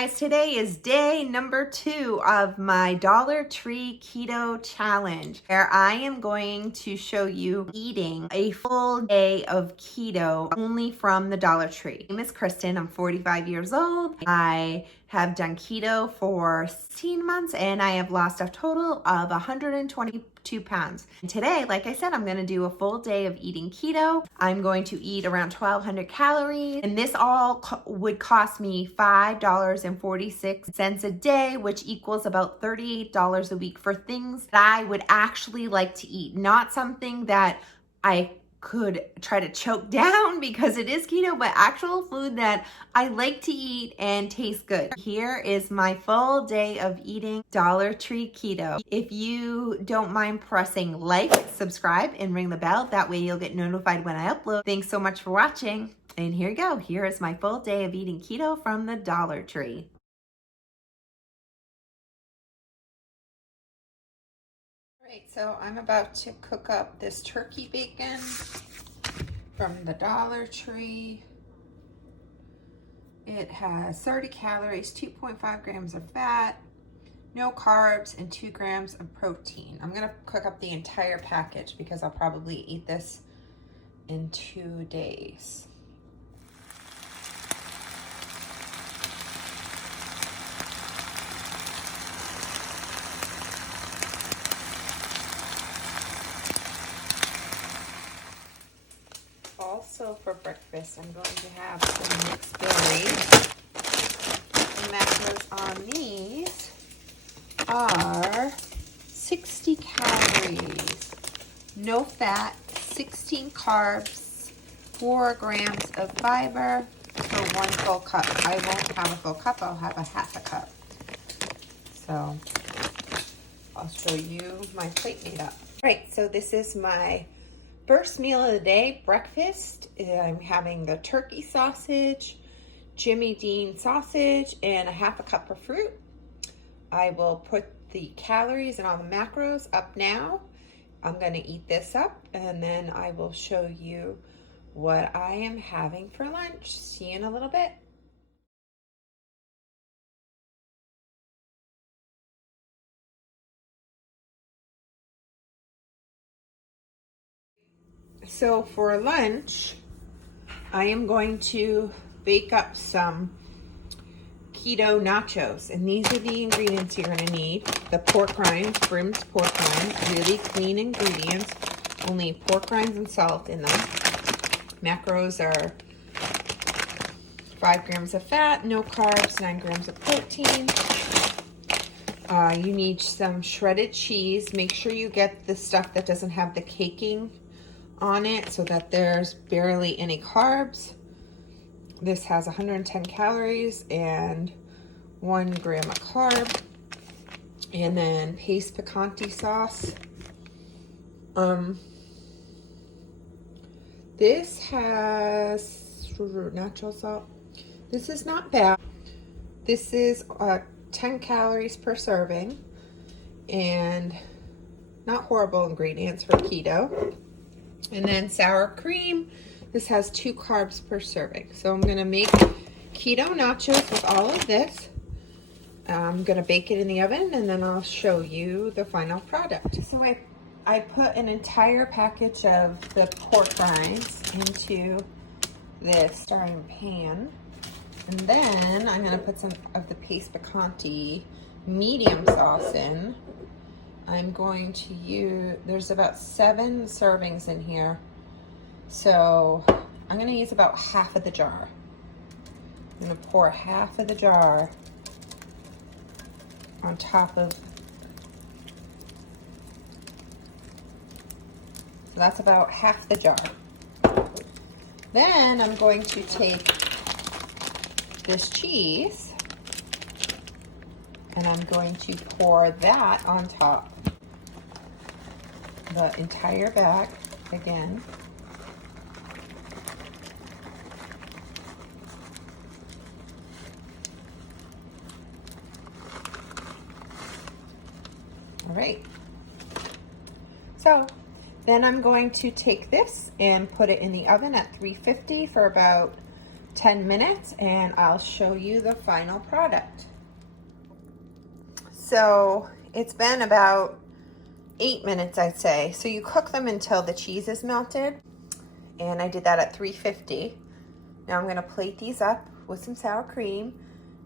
guys, today is day number 2 of my Dollar Tree Keto Challenge, where I am going to show you eating a full day of keto only from the Dollar Tree. My name is Kristen. I'm 45 years old. I have done keto for 16 months and I have lost a total of 122 pounds. And today, like I said, I'm going to do a full day of eating keto. I'm going to eat around 1,200 calories, and this all would cost me $5.46 a day, which equals about $38 a week for things that I would actually like to eat, not something that I could try to choke down because it is keto, but actual food that I like to eat and taste good. Here is my full day of eating Dollar Tree Keto. If you don't mind pressing like, subscribe, and ring the bell, that way you'll get notified when I upload. Thanks so much for watching. And here you go. Here is my full day of eating keto from the Dollar Tree. Alright, so I'm about to cook up this turkey bacon from the Dollar Tree. It has 30 calories, 2.5 grams of fat, no carbs, and 2 grams of protein. I'm gonna cook up the entire package because I'll probably eat this in 2 days. Also for breakfast, I'm going to have some mixed berries. The macros on these are 60 calories, no fat, 16 carbs, 4 grams of fiber for 1 full cup. I won't have a full cup, I'll have a half a cup. So I'll show you my plate made up. All right, so this is my first meal of the day, breakfast. I'm having the turkey sausage, Jimmy Dean sausage, and a half a cup of fruit. I will put the calories and all the macros up now. I'm going to eat this up and then I will show you what I am having for lunch. See you in a little bit. So for lunch, I am going to bake up some keto nachos, and these are the ingredients you're going to need. The pork rinds, Brim's pork rinds, really clean ingredients, only pork rinds and salt in them. Macros are 5 grams of fat, no carbs, 9 grams of protein. You need some shredded cheese. Make sure you get the stuff that doesn't have the caking on it so that there's barely any carbs. This has 110 calories and 1 gram of carb. And then paste picante sauce. This has natural salt. This is not bad. This is 10 calories per serving and not horrible ingredients for keto. And then sour cream. This has 2 carbs per serving. So I'm gonna make keto nachos with all of this. I'm gonna bake it in the oven and then I'll show you the final product. So I put an entire package of the pork rinds into this starting pan. And then I'm gonna put some of the paste picante medium sauce in. I'm going to use, there's about 7 servings in here. So I'm gonna use about half of the jar. I'm gonna pour half of the jar on top of, so that's about half the jar. Then I'm going to take this cheese and I'm going to pour that on top. The entire bag again. All right. So then I'm going to take this and put it in the oven at 350 for about 10 minutes and I'll show you the final product. So it's been about 8 minutes, I'd say. So you cook them until the cheese is melted, and I did that at 350. Now I'm gonna plate these up with some sour cream,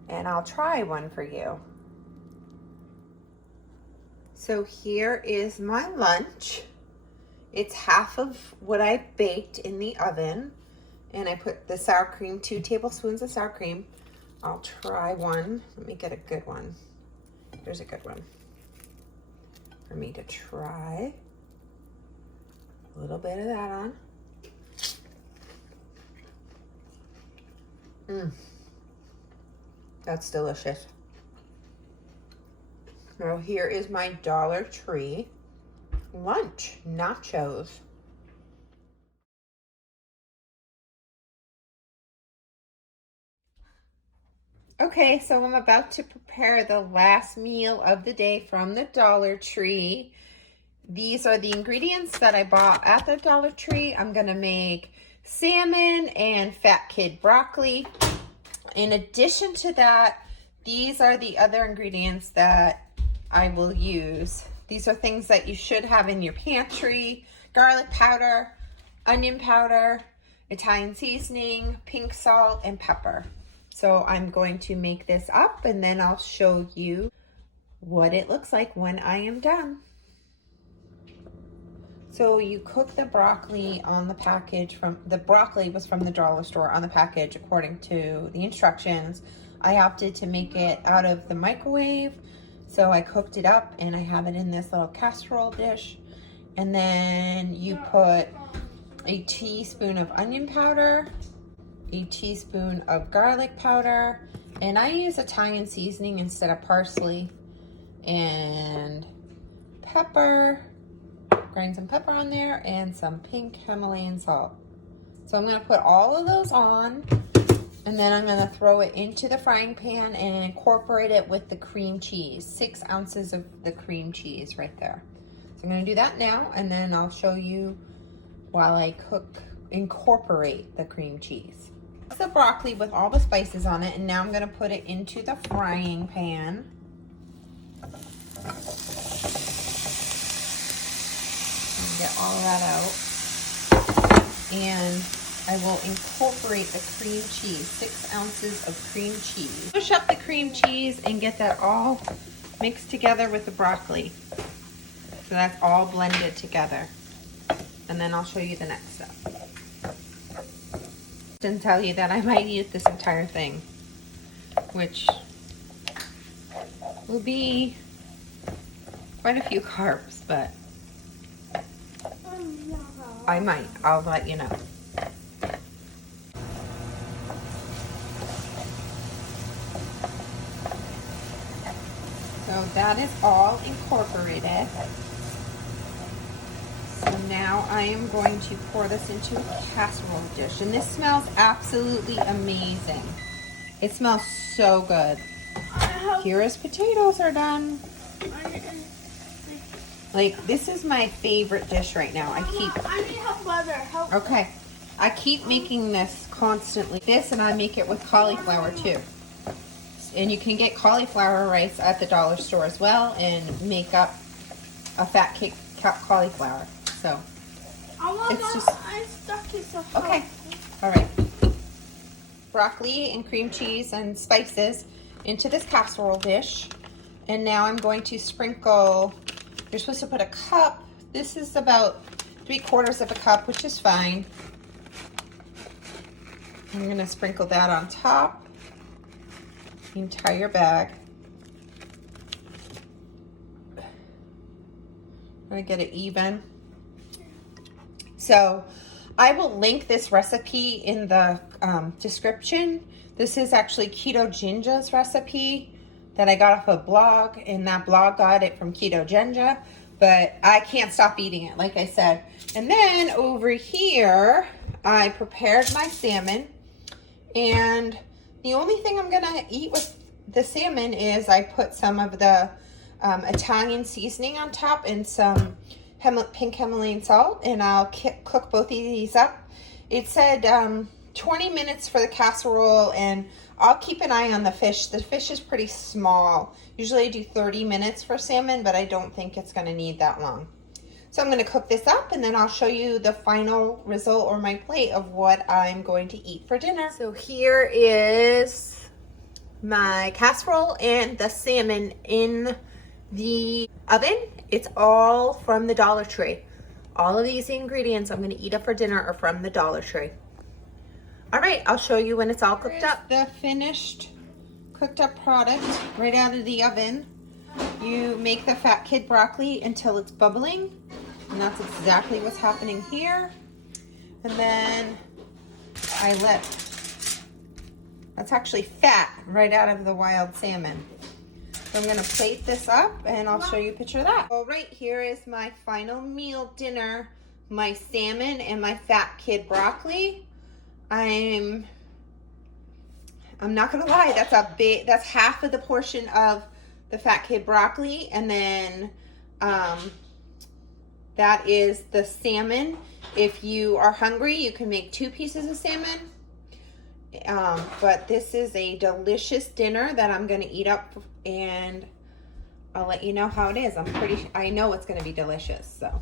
and I'll try one for you. So here is my lunch. It's half of what I baked in the oven, and I put the sour cream, 2 tablespoons of sour cream. I'll try one. Let me get a good one. There's a good one for me to try. A little bit of that on. That's delicious. Now here is my Dollar Tree lunch nachos. Okay, so I'm about to prepare the last meal of the day from the Dollar Tree. These are the ingredients that I bought at the Dollar Tree. I'm gonna make salmon and fat kid broccoli. In addition to that, these are the other ingredients that I will use. These are things that you should have in your pantry: garlic powder, onion powder, Italian seasoning, pink salt, and pepper. So I'm going to make this up, and then I'll show you what it looks like when I am done. So you cook the broccoli on the package. The broccoli was from the dollar store on the package according to the instructions. I opted to make it out of the microwave, so I cooked it up and I have it in this little casserole dish. And then you put a teaspoon of onion powder, a teaspoon of garlic powder, and I use Italian seasoning instead of parsley, and pepper. Grind some pepper on there and some pink Himalayan salt. So I'm going to put all of those on, and then I'm going to throw it into the frying pan and incorporate it with the cream cheese. 6 ounces of the cream cheese right there. So I'm going to do that now, and then I'll show you while I incorporate the cream cheese. The broccoli with all the spices on it, and now I'm going to put it into the frying pan. Get all that out, and I will incorporate the cream cheese, 6 ounces of cream cheese. Push up the cream cheese and get that all mixed together with the broccoli, so that's all blended together, and then I'll show you the next step. And tell you that I might eat this entire thing, which will be quite a few carbs, but I might. I'll let you know. So that is all incorporated. So now I am going to pour this into a casserole dish. And this smells absolutely amazing. It smells so good. Here as potatoes are done. Like, this is my favorite dish right now. I need help, mother. Help. Okay. I keep making this constantly. This, and I make it with cauliflower too. And you can get cauliflower rice at the dollar store as well and make up a fat cake cauliflower. So it's just... I stuck it so hard. Okay. All right. Broccoli and cream cheese and spices into this casserole dish. And now I'm going to sprinkle... You're supposed to put a cup. This is about 3/4 of a cup, which is fine. I'm going to sprinkle that on top, the entire bag. I'm going to get it even. So I will link this recipe in the description. This is actually Ketogenic recipe that I got off a blog, and that blog got it from Ketogenic, but I can't stop eating it, like I said. And then over here, I prepared my salmon, and the only thing I'm gonna eat with the salmon is I put some of the Italian seasoning on top and some pink Himalayan salt, and I'll cook both of these up. It said 20 minutes for the casserole, and I'll keep an eye on the fish. The fish is pretty small. Usually I do 30 minutes for salmon, but I don't think it's going to need that long. So I'm going to cook this up, and then I'll show you the final result or my plate of what I'm going to eat for dinner. So here is my casserole and the salmon in the oven. It's all from the Dollar Tree. All of these ingredients I'm going to eat up for dinner are from the Dollar Tree. All right, I'll show you when it's all cooked up. The finished cooked up product right out of the oven. You make the Fat Kid broccoli until it's bubbling, and that's exactly what's happening here. And then that's actually fat right out of the wild salmon. So I'm gonna plate this up and I'll show you a picture of that. All right, here is my final meal dinner, my salmon and my Fat Kid broccoli. I'm not gonna lie, that's half of the portion of the Fat Kid broccoli, and then that is the salmon. If you are hungry, you can make 2 pieces of salmon. But this is a delicious dinner that I'm gonna eat up, and I'll let you know how it is. I know it's gonna be delicious, so.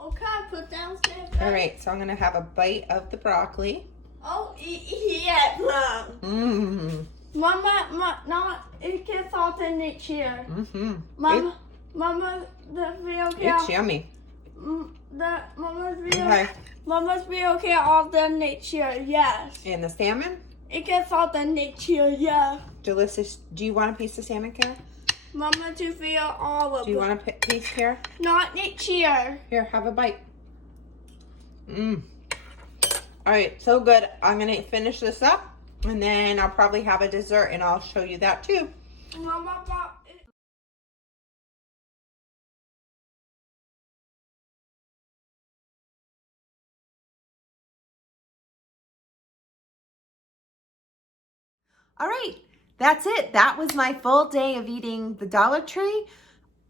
Okay, put downstairs. All right, so I'm gonna have a bite of the broccoli. Oh, yes, Mom. Mama, no, it gets all in it here. Mama, the video camera. It's yummy. Mama's video camera all done next year, yes. And the salmon? It gets all done next year, yeah. Delicious. Do you want a piece of salmon, Kara? Mama, to feel all of it. Do you want a piece, Kara? Not next year. Here, have a bite. All right, so good. I'm gonna finish this up, and then I'll probably have a dessert, and I'll show you that too. Mama, All right, that's it. That was my full day of eating the Dollar Tree.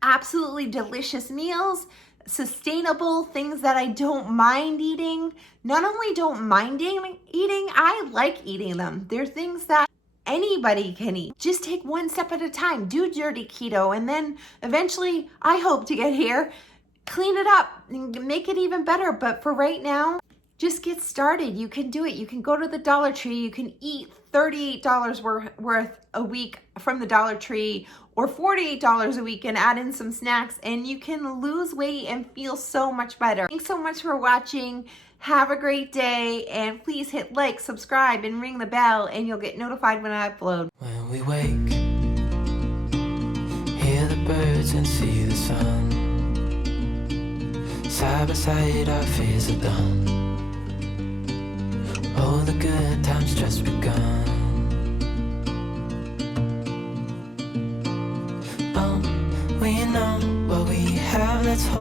Absolutely delicious meals, sustainable things that I don't mind eating. Not only don't mind eating, I like eating them. They're things that anybody can eat. Just take one step at a time. Do dirty keto, and then eventually, I hope to get here, clean it up and make it even better. But for right now, just get started. You can do it. You can go to the Dollar Tree. You can eat $38 worth a week from the Dollar Tree, or $48 a week, and add in some snacks, and you can lose weight and feel so much better. Thanks so much for watching. Have a great day, and please hit like, subscribe, and ring the bell, and you'll get notified when I upload. When we wake, hear the birds and see the sun. Side by side our fears are done. Oh, the good times just begun. Oh, we know what we have, let's hope.